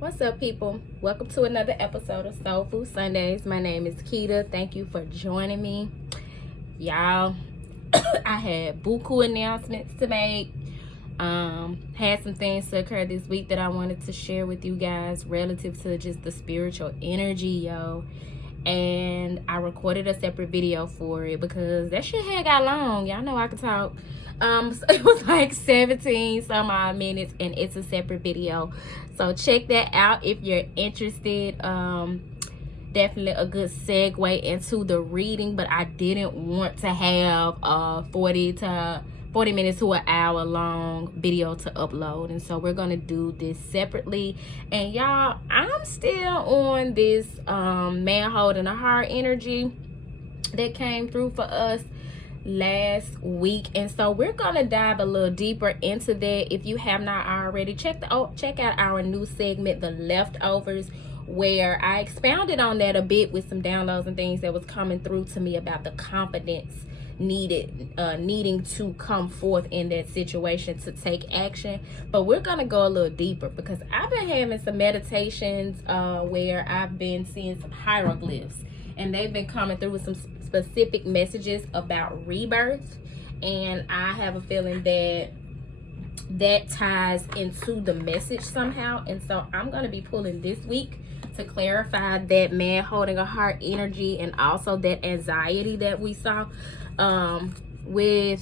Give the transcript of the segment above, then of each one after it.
What's up, people? Welcome to another episode of Soul Food Sundays. My name is Keita. Thank you for joining me. Y'all, I had buku announcements to make. Had some things to occur this week that I wanted to share with you guys relative to just the spiritual energy, yo. And I recorded a separate video for it because that shit had got long. Y'all know I could talk. So it was like 17 some odd minutes, and it's a separate video. So check that out if you're interested. Definitely a good segue into the reading, but I didn't want to have a 40 minutes to an hour long video to upload, and so we're gonna do this separately. And y'all, I'm still on this man holding a heart energy that came through for us last week, and so we're gonna dive a little deeper into that. If you have not already, check out our new segment, The Leftovers, where I expounded on that a bit with some downloads and things that was coming through to me about the confidence needing to come forth in that situation to take action. But we're gonna go a little deeper because I've been having some meditations where I've been seeing some hieroglyphs, and they've been coming through with some specific messages about rebirth, and I have a feeling that ties into the message somehow. And so I'm going to be pulling this week to clarify that man holding a heart energy, and also that anxiety that we saw with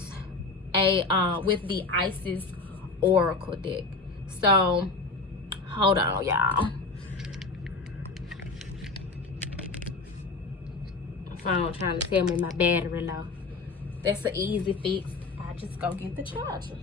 the Isis Oracle deck. So hold on, y'all. Phone trying to tell me my battery low. That's an easy fix. I just go get the charger.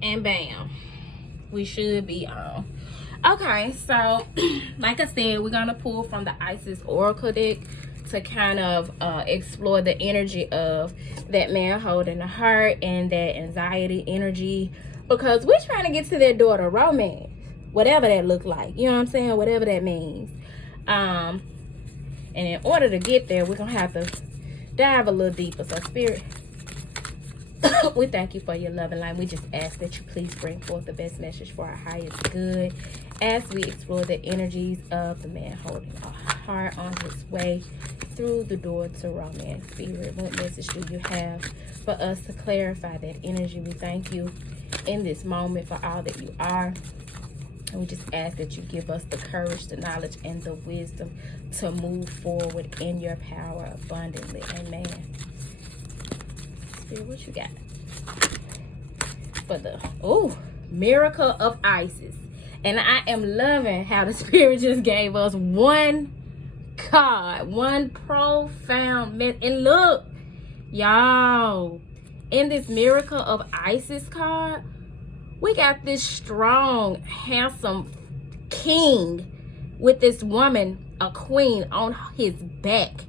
And bam, we should be on. Okay, so like I said, we're gonna pull from the Isis Oracle deck to kind of explore the energy of that man holding a heart and that anxiety energy, because we're trying to get to their daughter romance, whatever that look like, you know what I'm saying, whatever that means. And in order to get there, we're gonna have to dive a little deeper. So spirit, we thank you for your love and light. We just ask that you please bring forth the best message for our highest good as we explore the energies of the man holding a heart on his way through the door to romance. Spirit, what message do you have for us to clarify that energy? We thank you in this moment for all that you are, and we just ask that you give us the courage, the knowledge, and the wisdom to move forward in your power abundantly. Amen. Spirit, what you got for the miracle of Isis? And I am loving how the spirit just gave us one card, one profound message. And look, y'all, in this miracle of Isis card, we got this strong, handsome king with this woman, a queen, on his back.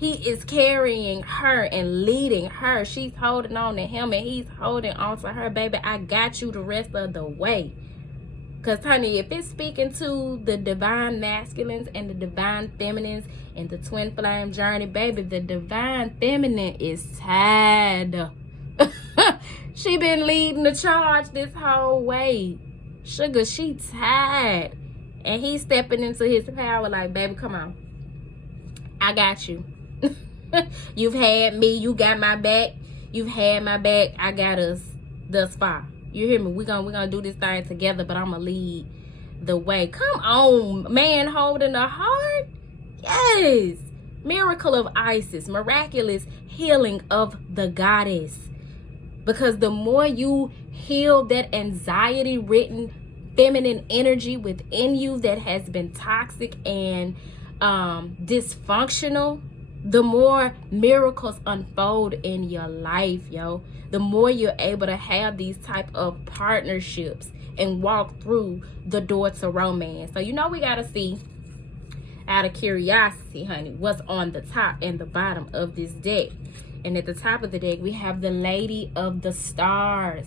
He is carrying her and leading her. She's holding on to him and he's holding on to her. Baby, I got you the rest of the way. Because, honey, if it's speaking to the divine masculines and the divine feminines and the twin flame journey, baby, the divine feminine is tired. She been leading the charge this whole way. Sugar, she tired. And he's stepping into his power like, baby, come on. I got you. You've had me, you got my back. You've had my back, I got us thus far. You hear me? We're gonna do this thing together, but I'm gonna lead the way. Come on, man holding a heart. Yes. Miracle of Isis, miraculous healing of the goddess. Because the more you heal that anxiety ridden feminine energy within you that has been toxic and dysfunctional, the more miracles unfold in your life, yo. The more you're able to have these type of partnerships and walk through the door to romance. So, you know, we got to see, out of curiosity, honey, what's on the top and the bottom of this deck. And at the top of the deck, we have the Lady of the Stars,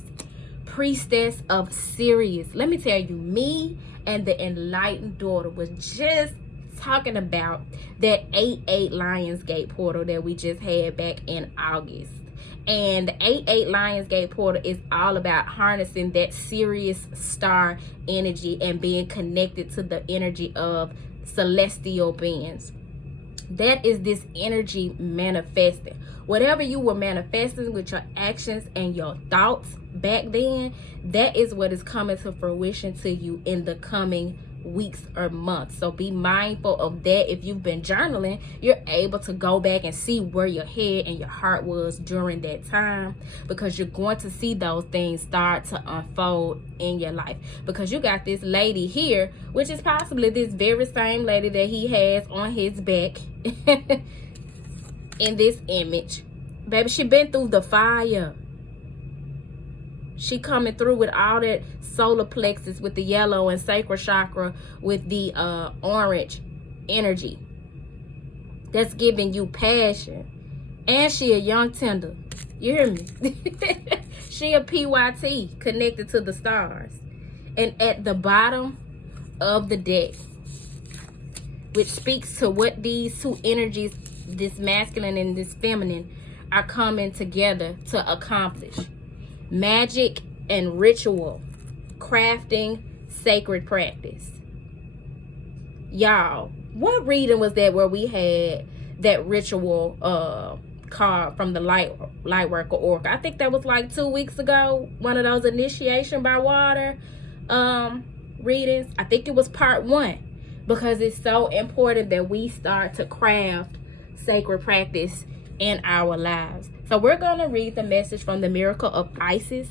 Priestess of Sirius. Let me tell you, me and the Enlightened Daughter was just talking about that 8-8 Lionsgate portal that we just had back in August. And the 8-8 Lionsgate portal is all about harnessing that Sirius star energy and being connected to the energy of celestial beings. That is this energy manifesting. Whatever you were manifesting with your actions and your thoughts back then, that is what is coming to fruition to you in the coming weeks or months. So be mindful of that. If you've been journaling, you're able to go back and see where your head and your heart was during that time, because you're going to see those things start to unfold in your life. Because you got this lady here, which is possibly this very same lady that he has on his back in this image. Baby, she been through the fire. She coming through with all that solar plexus with the yellow and sacral chakra with the orange energy. That's giving you passion. And she a young tender. You hear me? She a PYT connected to the stars. And at the bottom of the deck, which speaks to what these two energies, this masculine and this feminine, are coming together to accomplish. Magic and ritual, crafting, sacred practice. Y'all, what reading was that where we had that ritual card from the light worker oracle? I think that was like 2 weeks ago. One of those initiation by water readings. I think it was part 1, because it's so important that we start to craft sacred practice in our lives. So we're going to read the message from the Miracle of Isis.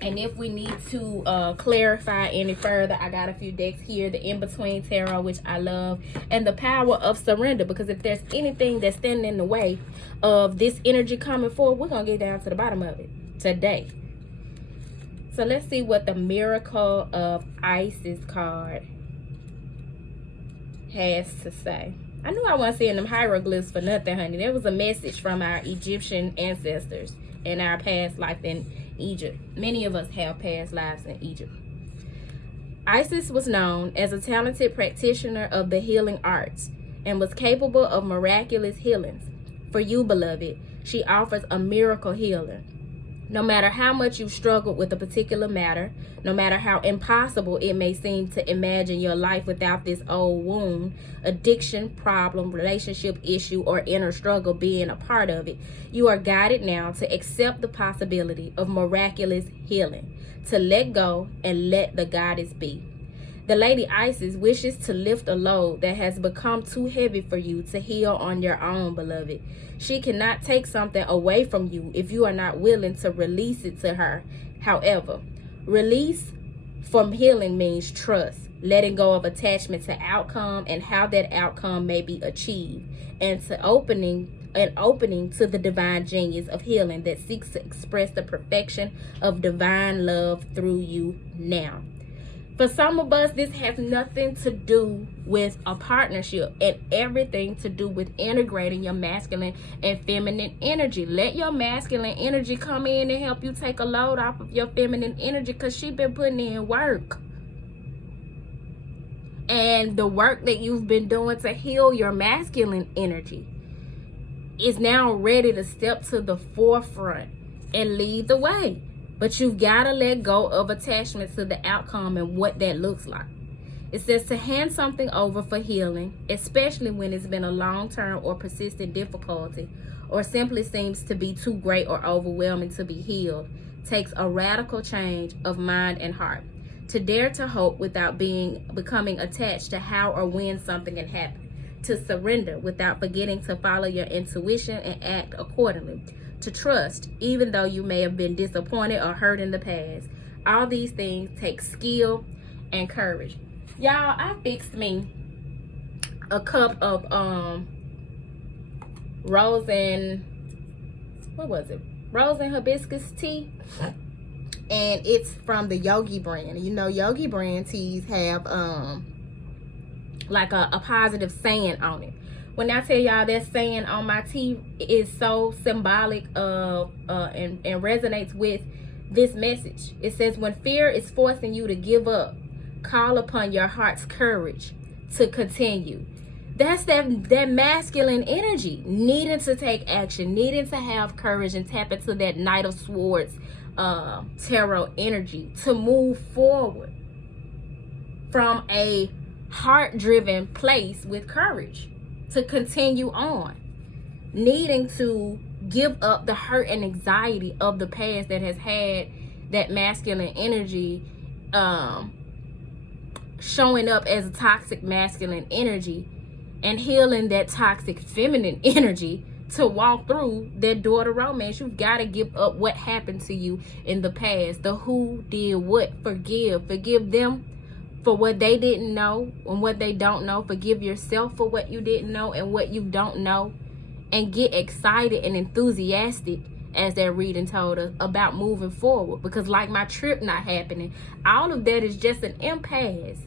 And if we need to clarify any further, I got a few decks here. The In-Between Tarot, which I love. And the Power of Surrender. Because if there's anything that's standing in the way of this energy coming forward, we're going to get down to the bottom of it today. So let's see what the Miracle of Isis card has to say. I knew I wasn't seeing them hieroglyphs for nothing, honey. There was a message from our Egyptian ancestors in our past life in Egypt. Many of us have past lives in Egypt. Isis was known as a talented practitioner of the healing arts and was capable of miraculous healings. For you, beloved, she offers a miracle healer. No matter how much you've struggled with a particular matter, no matter how impossible it may seem to imagine your life without this old wound, addiction, problem, relationship issue, or inner struggle being a part of it, you are guided now to accept the possibility of miraculous healing, to let go and let the goddess be. The Lady Isis wishes to lift a load that has become too heavy for you to heal on your own, beloved. She cannot take something away from you if you are not willing to release it to her. However, release from healing means trust, letting go of attachment to outcome and how that outcome may be achieved, and to opening to the divine genius of healing that seeks to express the perfection of divine love through you now. For some of us, this has nothing to do with a partnership and everything to do with integrating your masculine and feminine energy. Let your masculine energy come in and help you take a load off of your feminine energy, because she's been putting in work. And the work that you've been doing to heal your masculine energy is now ready to step to the forefront and lead the way. But you've got to let go of attachment to the outcome and what that looks like. It says to hand something over for healing, especially when it's been a long-term or persistent difficulty, or simply seems to be too great or overwhelming to be healed, takes a radical change of mind and heart. To dare to hope without becoming attached to how or when something can happen. To surrender without forgetting to follow your intuition and act accordingly. To trust, even though you may have been disappointed or hurt in the past. All these things take skill and courage. Y'all, I fixed me a cup of rose and hibiscus tea. and it's from the Yogi brand. You know, Yogi brand teas have like a positive saying on it. When I tell y'all that saying on my tea is so symbolic of and resonates with this message. It says, when fear is forcing you to give up, call upon your heart's courage to continue. That's that masculine energy, needing to take action, needing to have courage and tap into that Knight of Swords tarot energy to move forward from a heart-driven place with courage to continue on, needing to give up the hurt and anxiety of the past that has had that masculine energy showing up as a toxic masculine energy, and healing that toxic feminine energy to walk through that door to romance. You've got to give up what happened to you in the past, the who did what. Forgive them for what they didn't know and what they don't know. Forgive yourself for what you didn't know and what you don't know, and get excited and enthusiastic, as that reading told us, about moving forward. Because like my trip not happening, all of that is just an impasse.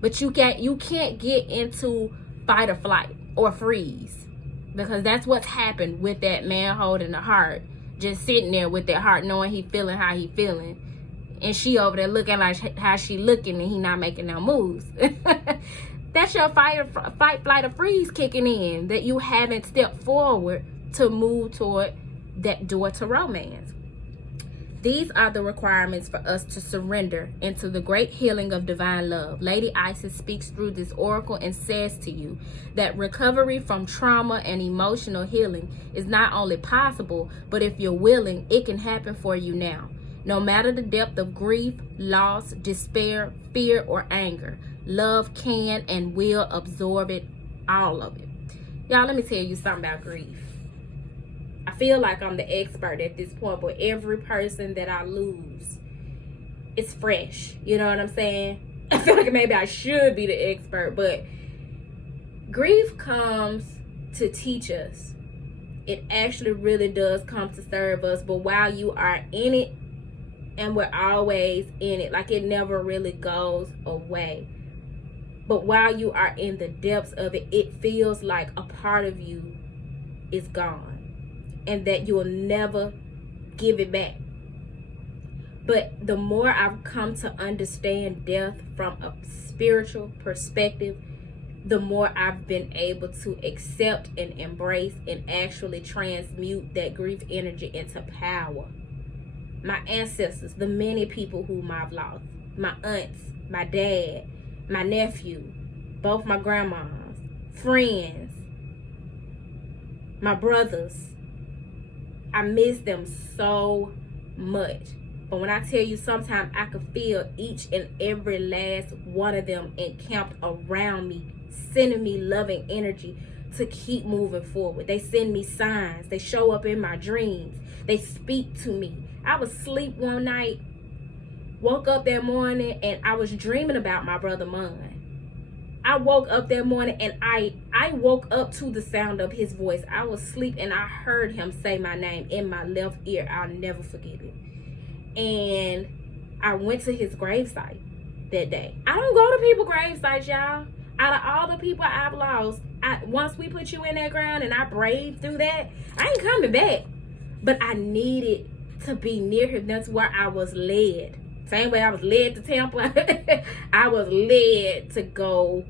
But you can't get into fight or flight or freeze, because that's what's happened with that man holding the heart, just sitting there with that heart, knowing he feeling how he feeling, and she over there looking like how she looking, and he not making no moves. That's your fight, flight, or freeze kicking in, that you haven't stepped forward to move toward that door to romance. These are the requirements for us to surrender into the great healing of divine love. Lady Isis speaks through this oracle and says to you that recovery from trauma and emotional healing is not only possible, but if you're willing, it can happen for you now. No matter the depth of grief, loss, despair, fear, or anger, love can and will absorb it, all of it. Y'all, let me tell you something about grief. I feel like I'm the expert at this point, but every person that I lose is fresh. You know what I'm saying? I feel like maybe I should be the expert, but grief comes to teach us. It actually really does come to serve us. But while you are in it, and we're always in it, like it never really goes away. But while you are in the depths of it, it feels like a part of you is gone, and that you'll never give it back. But the more I've come to understand death from a spiritual perspective, the more I've been able to accept and embrace and actually transmute that grief energy into power. My ancestors, the many people whom I've lost, my aunts, my dad, my nephew, both my grandmas, friends, my brothers, I miss them so much. But when I tell you, sometimes I could feel each and every last one of them encamped around me, sending me loving energy to keep moving forward. They send me signs. They show up in my dreams. They speak to me. I was asleep one night, woke up that morning, and I was dreaming about my brother Mun. I woke up that morning and I woke up to the sound of his voice. I was asleep and I heard him say my name in my left ear. I'll never forget it. And I went to his gravesite that day. I don't go to people's gravesites, y'all. Out of all the people I've lost, once we put you in that ground and I braved through that, I ain't coming back. But I needed to be near him. That's where I was led. Same way I was led to Tampa, I was led to go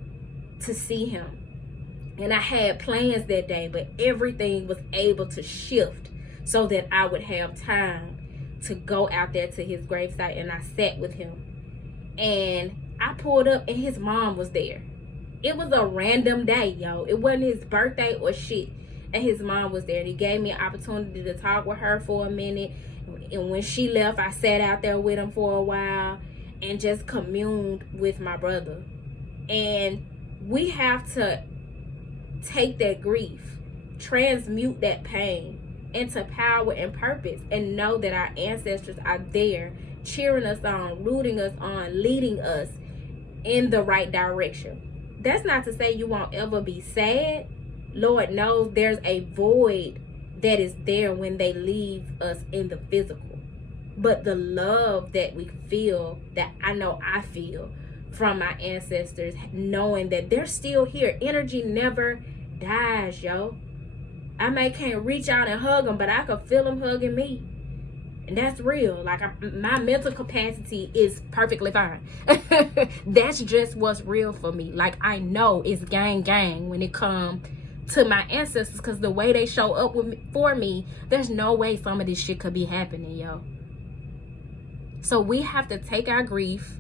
to see him. And I had plans that day, but everything was able to shift so that I would have time to go out there to his gravesite. And I sat with him. And I pulled up and his mom was there. It was a random day, yo. It wasn't his birthday or shit. And his mom was there. And he gave me an opportunity to talk with her for a minute. And when she left, I sat out there with him for a while and just communed with my brother. And we have to take that grief, transmute that pain into power and purpose, and know that our ancestors are there cheering us on, rooting us on, leading us in the right direction. That's not to say you won't ever be sad. Lord knows there's a void that is there when they leave us in the physical. but the love that we feel, that I know I feel from my ancestors, knowing that they're still here. Energy never dies, yo. I can't reach out and hug them, but I can feel them hugging me. And that's real. Like, my mental capacity is perfectly fine. That's just what's real for me. Like, I know it's gang when it comes to my ancestors, because the way they show up for me, there's no way some of this shit could be happening, yo. So we have to take our grief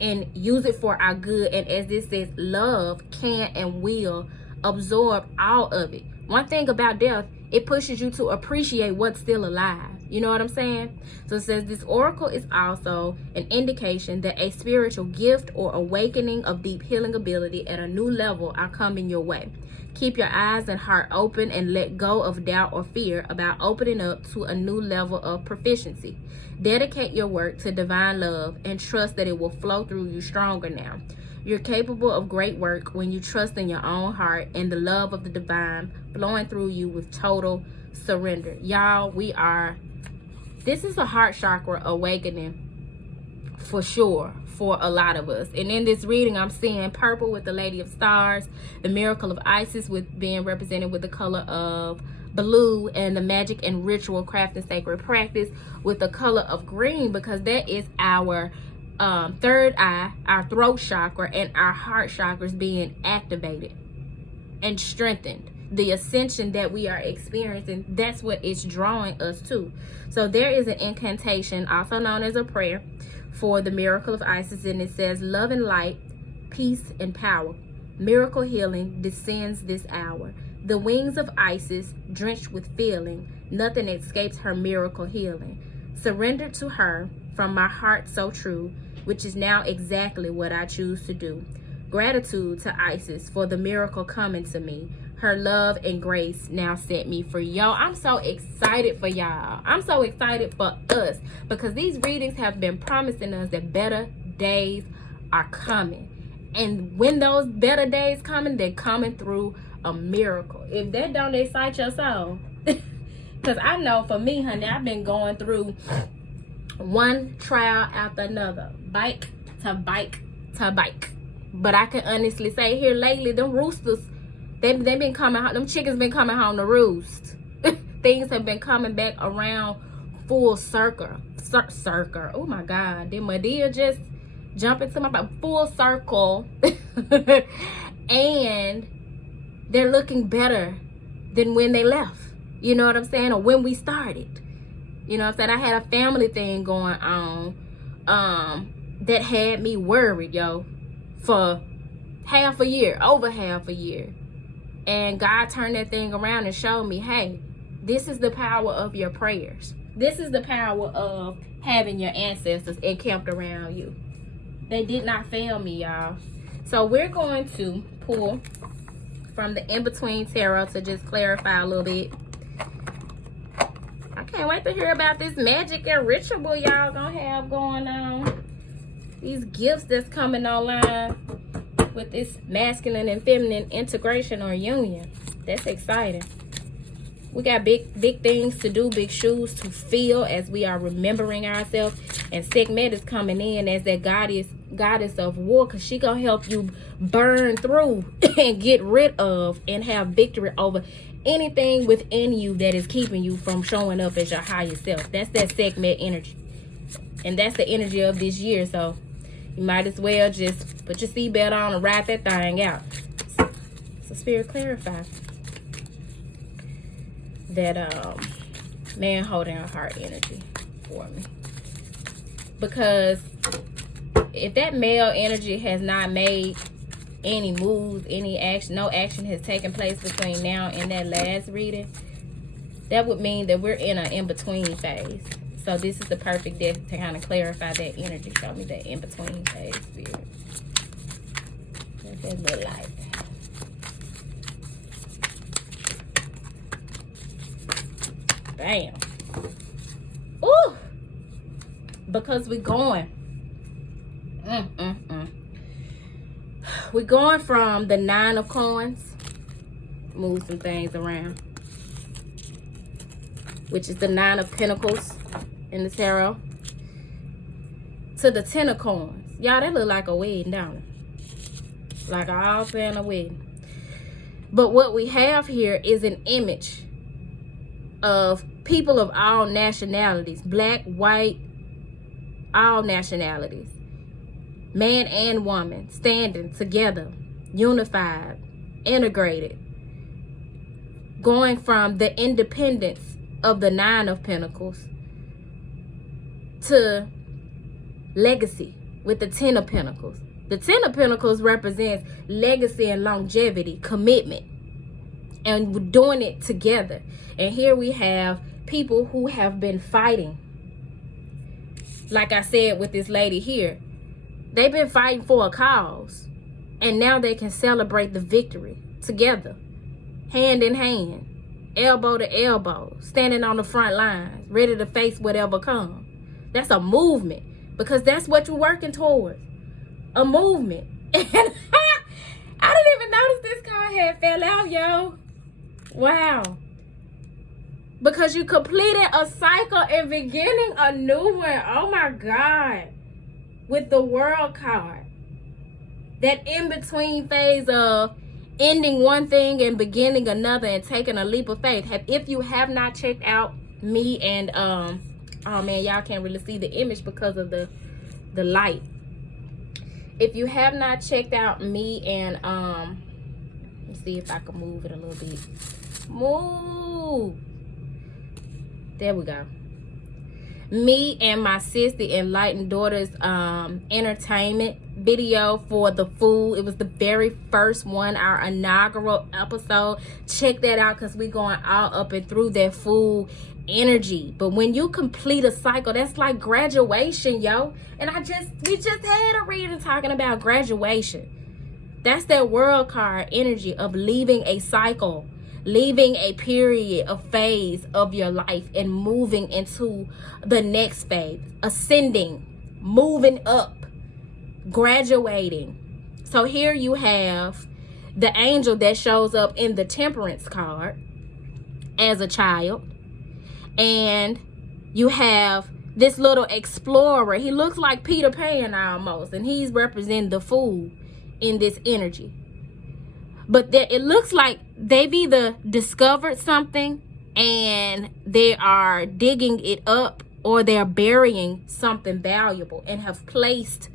and use it for our good. And as this says, love can and will absorb all of it. One thing about death, it pushes you to appreciate what's still alive. You know what I'm saying? So it says, this oracle is also an indication that a spiritual gift or awakening of deep healing ability at a new level are coming your way. Keep your eyes and heart open and let go of doubt or fear about opening up to a new level of proficiency. Dedicate your work to divine love and trust that it will flow through you stronger now. You're capable of great work when you trust in your own heart and the love of the divine flowing through you with total surrender. Y'all, this is a heart chakra awakening for sure for a lot of us. And in this reading, I'm seeing purple with the Lady of Stars, the miracle of Isis with being represented with the color of blue, and the magic and ritual craft and sacred practice with the color of green, because that is our third eye, our throat chakra, and our heart chakras being activated and strengthened. The ascension that we are experiencing, that's what it's drawing us to. So there is an incantation, also known as a prayer, for the miracle of Isis, and it says, love and light, peace and power, miracle healing descends this hour. The wings of Isis, drenched with feeling, nothing escapes her miracle healing. Surrender to her from my heart so true, which is now exactly what I choose to do. Gratitude to Isis for the miracle coming to me. Her love and grace now set me free. Yo, I'm so excited for y'all. I'm so excited for us, because these readings have been promising us that better days are coming. And when those better days coming, they're coming through a miracle. If that don't excite your soul, because I know for me, honey, I've been going through one trial after another, bike to bike to bike. But I can honestly say, here lately, them roosters, they been coming home. Them chickens been coming home to roost. Things have been coming back around full circle. Oh my God, did my deer just jump into my body? Full circle. And they're looking better than when they left. You know what I'm saying? Or when we started. You know what I'm saying? I had a family thing going on that had me worried, yo, for half a year, over half a year. And God turned that thing around and showed me, hey, this is the power of your prayers. This is the power of having your ancestors encamped around you. They did not fail me, y'all. So we're going to pull from the In-Between Tarot to just clarify a little bit. I can't wait to hear about this magic and ritual y'all gonna have going on. These gifts that's coming online with this masculine and feminine integration or union. That's exciting. We got big things to do, big shoes to fill as we are remembering ourselves. And Sekhmet is coming in as that goddess of war, because she gonna help you burn through and get rid of and have victory over anything within you that is keeping you from showing up as your higher self. That's that Sekhmet energy. And that's the energy of this year. So you might as well just put your seatbelt on and ride that thing out. So Spirit, clarify that man holding a heart energy for me. Because if that male energy has not made any moves, any action, no action has taken place between now and that last reading, that would mean that we're in an in-between phase. So this is the perfect deck to kind of clarify that energy. Show me that in-between phase, Spirit. What does that look like? Bam. Ooh. Because we're going. We're going from the 9 of Coins. Move some things around. Which is the 9 of Pentacles. in the tarot, to the Ten of Coins. Y'all, that look like a wedding, don't it? Like an all-family wedding. But what we have here is an image of people of all nationalities. Black, white, all nationalities. Man and woman standing together, unified, integrated. Going from the independence of the Nine of Pentacles to legacy with the Ten of Pentacles. The Ten of Pentacles represents legacy and longevity, commitment, and we're doing it together. And here we have people who have been fighting. Like I said with this lady here, they've been fighting for a cause, and now they can celebrate the victory together, hand in hand, elbow to elbow, standing on the front lines, ready to face whatever comes. That's a movement, because that's what you're working towards. A movement. And I didn't even notice this card had fell out, yo. Wow. Because you completed a cycle and beginning a new one. Oh my God. With the World card. That in-between phase of ending one thing and beginning another and taking a leap of faith. If you have not checked out me and oh man, y'all can't really see the image because of the light. If you have not checked out me and let's see if I can move it a little bit. Move. There we go. Me and my sis, the Enlightened Daughters entertainment video for the food. It was the very first one, our inaugural episode. Check that out, because we're going all up and through that food energy. But when you complete a cycle, that's like graduation, yo. And we just had a reading talking about graduation. That's that World card energy of leaving a cycle, leaving a period, a phase of your life, and moving into the next phase, ascending, moving up, graduating. So here you have the angel that shows up in the Temperance card as a child, and you have this little explorer. He looks like Peter Pan almost, and he's representing the fool in this energy. But it looks like they've either discovered something and they are digging it up, or they're burying something valuable and have placed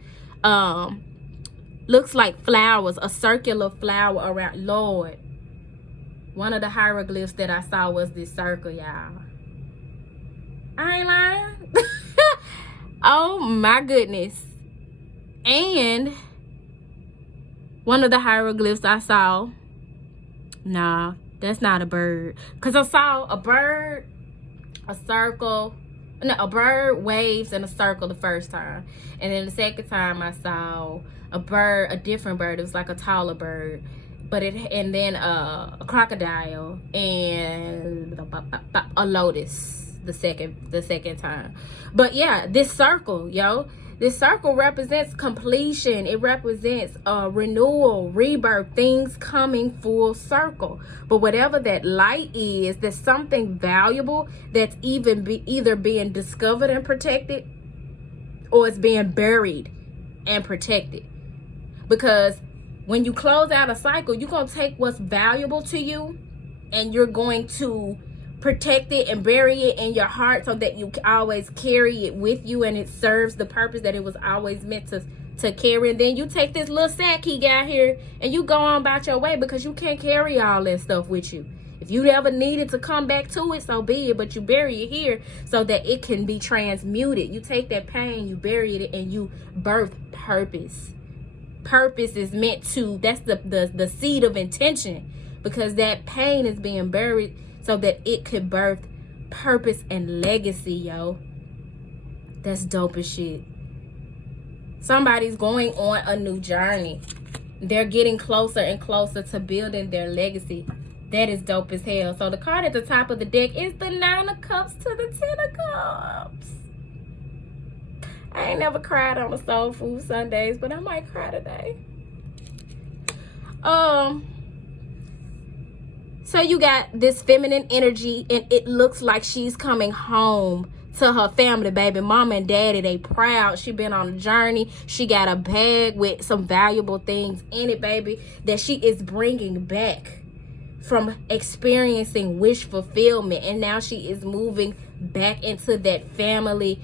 looks like flowers, a circular flower around. Lord, one of the hieroglyphs that I saw was this circle, y'all. I ain't lying. Oh my goodness. And one of the hieroglyphs I saw, nah, that's not a bird. Because I saw a bird, a circle, no, a bird, waves, and a circle the first time. And then the second time I saw a bird, a different bird. It was like a taller bird. And then a crocodile and a lotus the second time. But yeah, this circle, yo. This circle represents completion. It represents renewal, rebirth, things coming full circle. But whatever that light is, there's something valuable that's either being discovered and protected, or it's being buried and protected. Because when you close out a cycle, you're going to take what's valuable to you and you're going to protect it and bury it in your heart, so that you always carry it with you and it serves the purpose that it was always meant to carry. And then you take this little sack he got here and you go on about your way, because you can't carry all that stuff with you. If you ever needed to come back to it, so be it, but you bury it here so that it can be transmuted. You take that pain, you bury it, and you birth purpose. Purpose is meant to, that's the seed of intention, because that pain is being buried so that it could birth purpose and legacy, yo. That's dope as shit. Somebody's going on a new journey. They're getting closer and closer to building their legacy. That is dope as hell. So the card at the top of the deck is the Nine of Cups to the Ten of Cups. I ain't never cried on a Soul Food Sundays, but I might cry today. So you got this feminine energy, and it looks like she's coming home to her family, baby. Mama and daddy, they proud. She been on a journey. She got a bag with some valuable things in it, baby, that she is bringing back from experiencing wish fulfillment. And now she is moving back into that family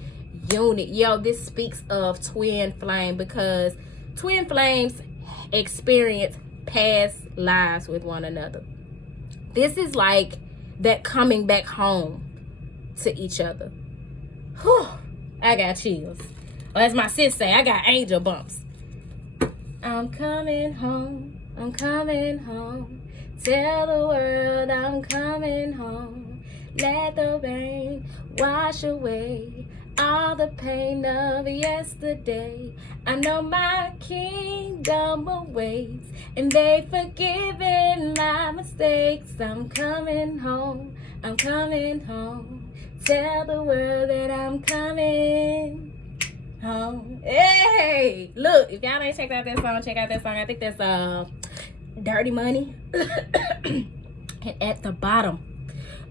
unit. Yo, this speaks of twin flame, because twin flames experience past lives with one another. This is like that coming back home to each other. Whew, I got chills. Or as my sis say, I got angel bumps. I'm coming home. I'm coming home. Tell the world I'm coming home. Let the rain wash away all the pain of yesterday. I know my kingdom awaits, and they've forgiven my mistakes. I'm coming home. I'm coming home. Tell the world that I'm coming home. Hey, look, if y'all ain't checked out that song, check out that song. I think that's Dirty Money. And at the bottom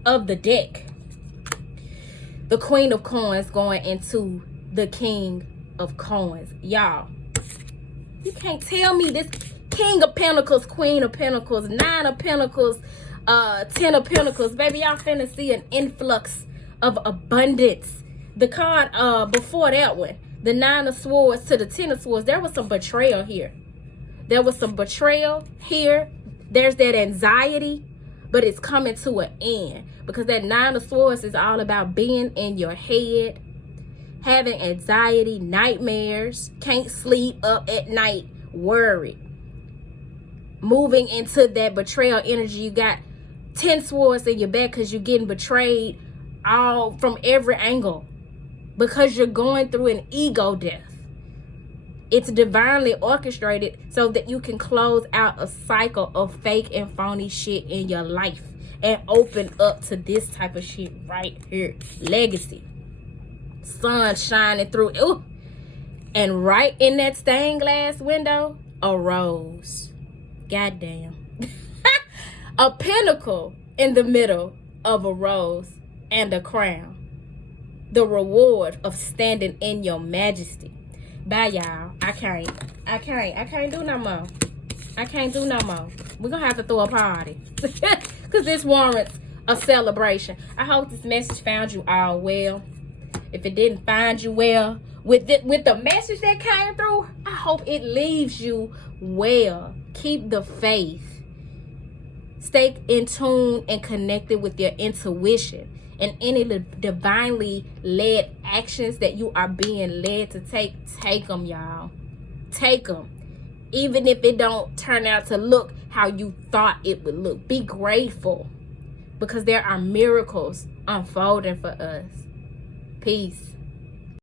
of the deck, the Queen of Coins going into the King of Coins. Y'all, you can't tell me this King of Pentacles, Queen of Pentacles, Nine of Pentacles, 10 of Pentacles. Baby, y'all finna see an influx of abundance. The card before that one, the Nine of Swords to the 10 of Swords, there was some betrayal here. There was some betrayal here. There's that anxiety, but it's coming to an end, because that Nine of Swords is all about being in your head, having anxiety, nightmares, can't sleep, up at night, worried. Moving into that betrayal energy, you got 10 swords in your back because you're getting betrayed all from every angle, because you're going through an ego death. It's divinely orchestrated so that you can close out a cycle of fake and phony shit in your life and open up to this type of shit right here. Legacy. Sun shining through. Ooh. And right in that stained glass window, a rose. Goddamn. A pinnacle in the middle of a rose and a crown. The reward of standing in your majesty. Bye, y'all. I can't do no more. I can't do no more. We're gonna have to throw a party. Because this warrants a celebration. I hope this message found you all well. If it didn't find you well, with the message that came through, I hope it leaves you well. Keep the faith. Stay in tune and connected with your intuition. And any divinely led actions that you are being led to take them, y'all. Take them. Even if it don't turn out to look how you thought it would look. Be grateful, because there are miracles unfolding for us. Peace.